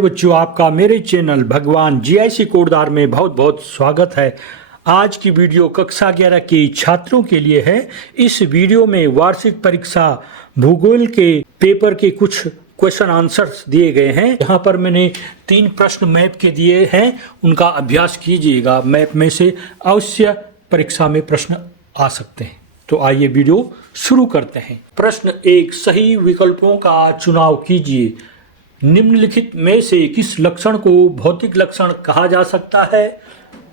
बच्चों, आपका मेरे चैनल भगवान जीआईसी कोटद्वार में बहुत बहुत स्वागत है। आज की वीडियो कक्षा 11 के छात्रों के लिए है। इस वीडियो में वार्षिक परीक्षा भूगोल के पेपर के कुछ क्वेश्चन आंसर्स दिए गए हैं। यहाँ पर मैंने 3 प्रश्न मैप के दिए हैं, उनका अभ्यास कीजिएगा। मैप में से अवश्य परीक्षा में प्रश्न आ सकते हैं। तो आइए वीडियो शुरू करते हैं। प्रश्न 1, सही विकल्पों का चुनाव कीजिए। निम्नलिखित में से किस लक्षण को भौतिक लक्षण कहा जा सकता है?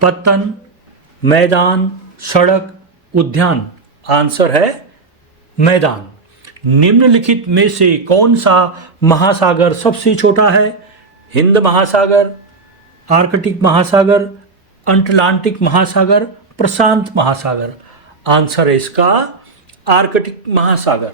पत्तन, मैदान, सड़क, उद्यान। आंसर है मैदान। निम्नलिखित में से कौन सा महासागर सबसे छोटा है? हिंद महासागर, आर्कटिक महासागर, अटलांटिक महासागर, प्रशांत महासागर। आंसर है इसका आर्कटिक महासागर।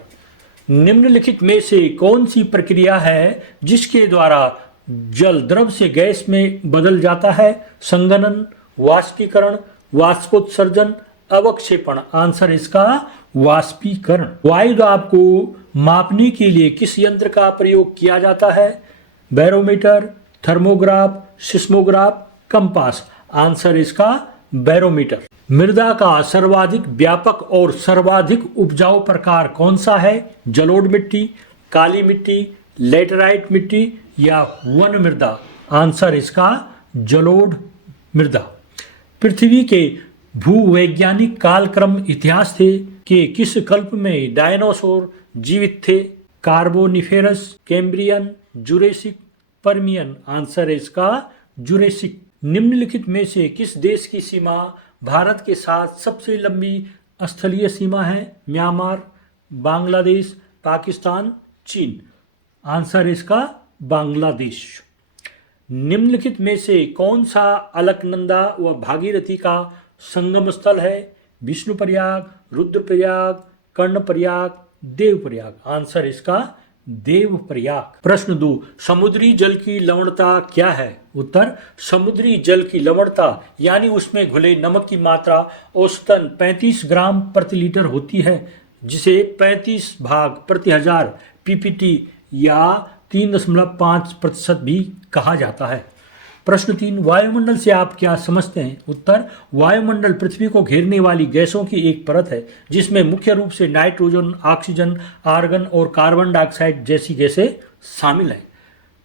निम्नलिखित में से कौन सी प्रक्रिया है जिसके द्वारा जल द्रव से गैस में बदल जाता है? संघनन, वाष्पीकरण, वाष्पोत्सर्जन, अवक्षेपण। आंसर इसका वाष्पीकरण। वायु दाब को मापने के लिए किस यंत्र का प्रयोग किया जाता है? Barometer, thermograph, seismograph, compass. Answer इसका बैरोमीटर। मृदा का सर्वाधिक व्यापक और सर्वाधिक उपजाऊ प्रकार कौन सा है? जलोढ़ मिट्टी, काली मिट्टी, लेटराइट मिट्टी या वन मृदा। आंसर इसका जलोढ़ मृदा। पृथ्वी के भूवैज्ञानिक कालक्रम इतिहास थे कि किस कल्प में डायनासोर जीवित थे? Carboniferous, Cambrian, Jurassic, Permian. Answer इसका जुरेसिक। निम्नलिखित में से किस देश की सीमा भारत के साथ सबसे लंबी स्थलीय सीमा है? म्यांमार, बांग्लादेश, पाकिस्तान, चीन। आंसर इसका बांग्लादेश। निम्नलिखित में से कौन सा अलकनंदा व भागीरथी का संगम स्थल है? विष्णुप्रयाग, रुद्रप्रयाग, कर्णप्रयाग, देवप्रयाग। आंसर इसका देवप्रयाग। प्रश्न 2, समुद्री जल की लवणता क्या है? उत्तर, समुद्री जल की लवणता यानी उसमें घुले नमक की मात्रा औसतन 35 ग्राम प्रति लीटर होती है, जिसे 35 भाग प्रति हजार पीपीटी या 3.5% भी कहा जाता है। प्रश्न 3, वायुमंडल से आप क्या समझते हैं? उत्तर, वायुमंडल पृथ्वी को घेरने वाली गैसों की एक परत है जिसमें मुख्य रूप से नाइट्रोजन, ऑक्सीजन, आर्गन और कार्बन डाइऑक्साइड जैसी गैसें शामिल हैं।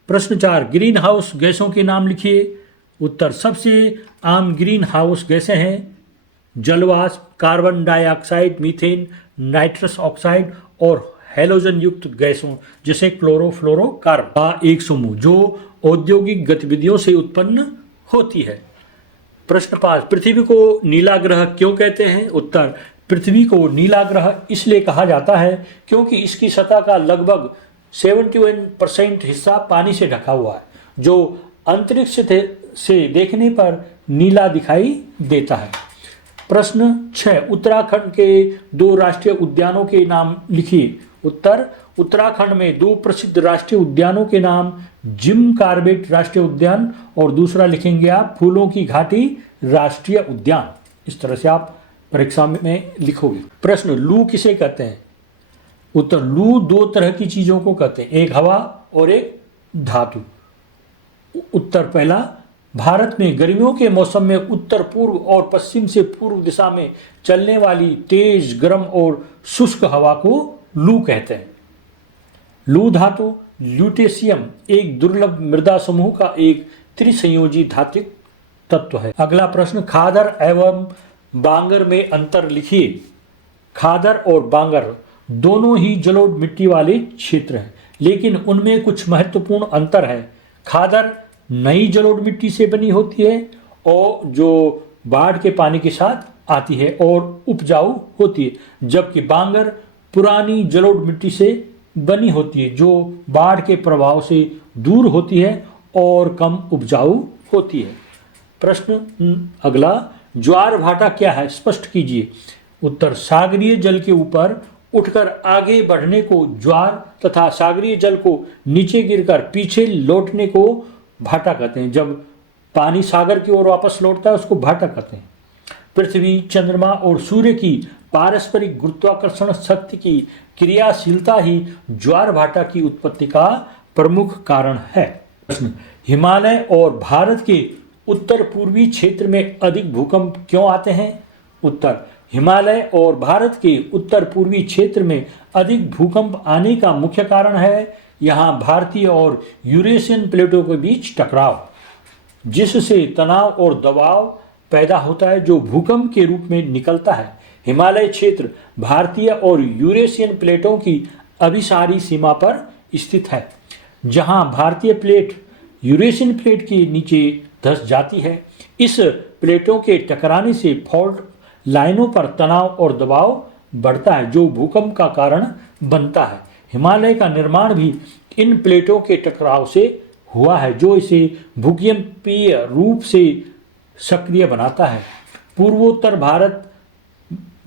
प्रश्न 4, ग्रीन हाउस गैसों के नाम लिखिए। उत्तर, सबसे आम ग्रीन हाउस गैसें हैं जलवाष्प, carbon dioxide, methane, nitrous oxide और हैलोजन युक्त गैसों जैसे क्लोरोफ्लोरोकार्बन का एक समूह जो औद्योगिक गतिविधियों से उत्पन्न होती है। प्रश्न 5, पृथ्वी को नीला ग्रह क्यों कहते हैं? उत्तर, पृथ्वी को नीला ग्रह इसलिए कहा जाता है क्योंकि इसकी सतह का लगभग 71% हिस्सा पानी से ढका हुआ है, जो अंतरिक्ष से देखने पर नीला दिखाई देता है। प्रश्न 6, उत्तराखंड के 2 राष्ट्रीय उद्यानों के नाम लिखिए। उत्तर, उत्तराखंड में 2 प्रसिद्ध राष्ट्रीय उद्यानों के नाम जिम कार्बेट राष्ट्रीय उद्यान और दूसरा लिखेंगे आप फूलों की घाटी राष्ट्रीय उद्यान। इस तरह से आप परीक्षा में लिखोगे। प्रश्न, लू किसे कहते हैं? उत्तर, लू 2 तरह की चीजों को कहते हैं, एक हवा और एक धातु। उत्तर पहला, भारत में गर्मियों के मौसम में उत्तर पूर्व और पश्चिम से पूर्व दिशा में चलने वाली तेज, गर्म और शुष्क हवा को लू कहते हैं। लू धातु ल्यूटेशियम एक दुर्लभ मृदा समूह का एक त्रिसंयोजी धात्विक तत्व है। अगला प्रश्न, खादर एवं बांगर में अंतर लिखिए। खादर और बांगर दोनों ही जलोढ़ मिट्टी वाले क्षेत्र हैं, लेकिन उनमें कुछ महत्वपूर्ण अंतर है। खादर नई जलोढ़ मिट्टी से बनी होती है और जो बाढ़ के पानी के साथ आती है और उपजाऊ होती है, जबकि बांगर पुरानी जलोढ़ मिट्टी से बनी होती है जो बाढ़ के प्रभाव से दूर होती है और कम उपजाऊ होती है। प्रश्न अगला, ज्वार भाटा क्या है? स्पष्ट कीजिए। उत्तर, सागरीय जल के ऊपर उठकर आगे बढ़ने को ज्वार तथा सागरीय जल को नीचे गिरकर पीछे लौटने को भाटा कहते हैं। जब पानी सागर की ओर वापस लौटता है उसको भाटा कहते हैं। पृथ्वी, चंद्रमा और सूर्य की पारस्परिक गुरुत्वाकर्षण शक्ति की क्रियाशीलता ही ज्वार भाटा की उत्पत्ति का प्रमुख कारण है। प्रश्न, हिमालय और भारत के उत्तर पूर्वी क्षेत्र में अधिक भूकंप क्यों आते हैं? उत्तर, हिमालय और भारत के उत्तर पूर्वी क्षेत्र में अधिक भूकंप आने का मुख्य कारण है यहाँ भारतीय और यूरेशियन प्लेटों के बीच टकराव, जिससे तनाव और दबाव पैदा होता है जो भूकंप के रूप में निकलता है। हिमालय क्षेत्र भारतीय और यूरेशियन प्लेटों की अभिसारी सीमा पर स्थित है। जहां भारतीय प्लेट यूरेशियन प्लेट के नीचे धंस जाती है, इस प्लेटों के टकराने से फॉल्ट लाइनों पर तनाव और दबाव बढ़ता है जो भूकंप का कारण बनता है। हिमालय का निर्माण भी इन प्लेटों के टकराव से हुआ है जो इसे भूकंपीय रूप से सक्रिय बनाता है। पूर्वोत्तर भारत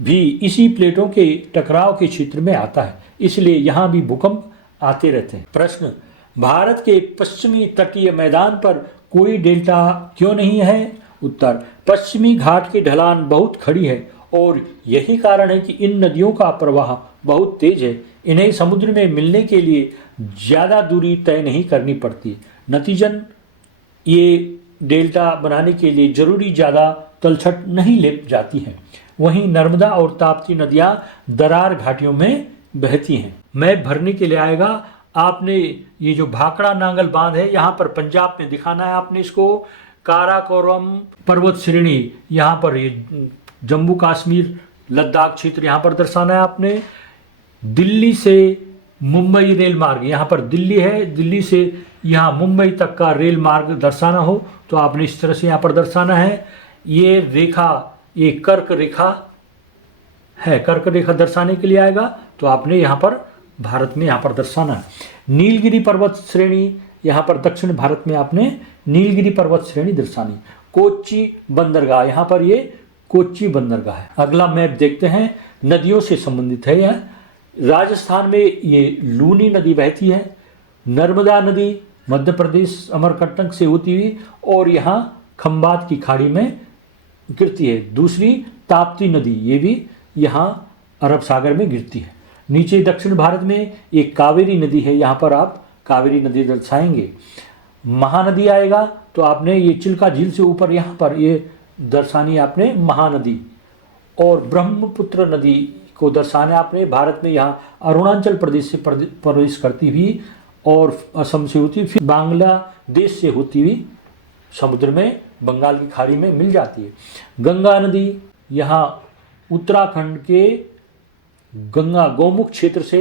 भी इसी प्लेटों के टकराव के क्षेत्र में आता है, इसलिए यहाँ भी भूकंप आते रहते हैं। प्रश्न, भारत के पश्चिमी तटीय मैदान पर कोई डेल्टा क्यों नहीं है? उत्तर, पश्चिमी घाट की ढलान बहुत खड़ी है और यही कारण है कि इन नदियों का प्रवाह बहुत तेज है। इन्हें समुद्र में मिलने के लिए ज़्यादा दूरी तय नहीं करनी पड़ती। नतीजन ये डेल्टा बनाने के लिए जरूरी ज़्यादा तलछट नहीं ले जाती है। वहीं नर्मदा और ताप्ती नदियाँ दरार घाटियों में बहती हैं। मैप भरने के लिए आएगा, आपने ये जो भाखड़ा नांगल बांध है यहाँ पर पंजाब में दिखाना है। आपने इसको काराकोरम पर्वत श्रेणी यहाँ पर, ये जम्मू कश्मीर लद्दाख क्षेत्र यहाँ पर दर्शाना है। आपने दिल्ली से मुंबई रेल मार्ग, यहाँ पर दिल्ली है, दिल्ली से यहाँ मुंबई तक का रेल मार्ग दर्शाना हो तो आपने इस तरह से यहाँ पर दर्शाना है। ये रेखा, ये कर्क रेखा है, कर्क रेखा दर्शाने के लिए आएगा तो आपने यहाँ पर भारत में यहाँ पर दर्शाना है। नीलगिरी पर्वत श्रेणी, यहाँ पर दक्षिण भारत में आपने नीलगिरी पर्वत श्रेणी दर्शानी। कोच्चि बंदरगाह, यहाँ पर ये कोच्चि बंदरगाह है। अगला मैप देखते हैं, नदियों से संबंधित है यह। राजस्थान में ये लूनी नदी बहती है। नर्मदा नदी मध्य प्रदेश अमरकंटक से होती हुई और यहाँ खंबात की खाड़ी में गिरती है। दूसरी ताप्ती नदी, ये भी यहाँ अरब सागर में गिरती है। नीचे दक्षिण भारत में एक कावेरी नदी है, यहाँ पर आप कावेरी नदी दर्शाएंगे। महानदी आएगा तो आपने ये चिल्का झील से ऊपर यहाँ पर ये दर्शानी आपने महानदी। और ब्रह्मपुत्र नदी को दर्शाना आपने भारत में, यहाँ अरुणाचल प्रदेश से प्रवेश करती हुई और असम से होती हुई फिर बांग्लादेश से होती हुई समुद्र में बंगाल की खाड़ी में मिल जाती है। गंगा नदी यहाँ उत्तराखंड के गंगा गोमुख क्षेत्र से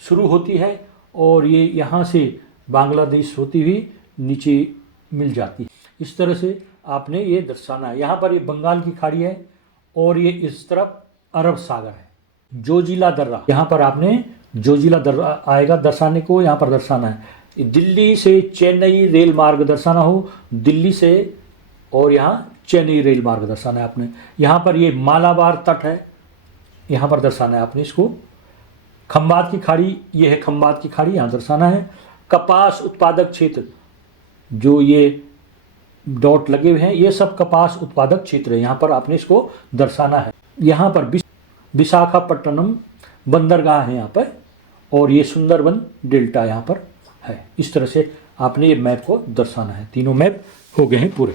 शुरू होती है और ये यहाँ से बांग्लादेश होती हुई नीचे मिल जाती है। इस तरह से आपने ये दर्शाना है। यहाँ पर ये बंगाल की खाड़ी है और ये इस तरफ अरब सागर है। जोजिला दर्रा, यहाँ पर आपने जोजिला दर्रा आएगा दर्शाने को, यहाँ पर दर्शाना है। दिल्ली से चेन्नई रेल मार्ग दर्शाना हो, दिल्ली से और यहाँ चेन्नई रेल मार्ग दर्शाना है आपने। यहाँ पर ये मालाबार तट है, यहाँ पर दर्शाना है आपने इसको। खंबात की खाड़ी, ये है खंबात की खाड़ी, यहाँ दर्शाना है। कपास उत्पादक क्षेत्र, जो ये डॉट लगे हुए हैं, ये सब कपास उत्पादक क्षेत्र है, यहाँ पर आपने इसको दर्शाना है। यहाँ पर विशाखापट्टनम बंदरगाह है यहाँ पर और ये सुंदरबन डेल्टा यहाँ पर है। इस तरह से आपने ये मैप को दर्शाना है। तीनों मैप हो गए हैं पूरे।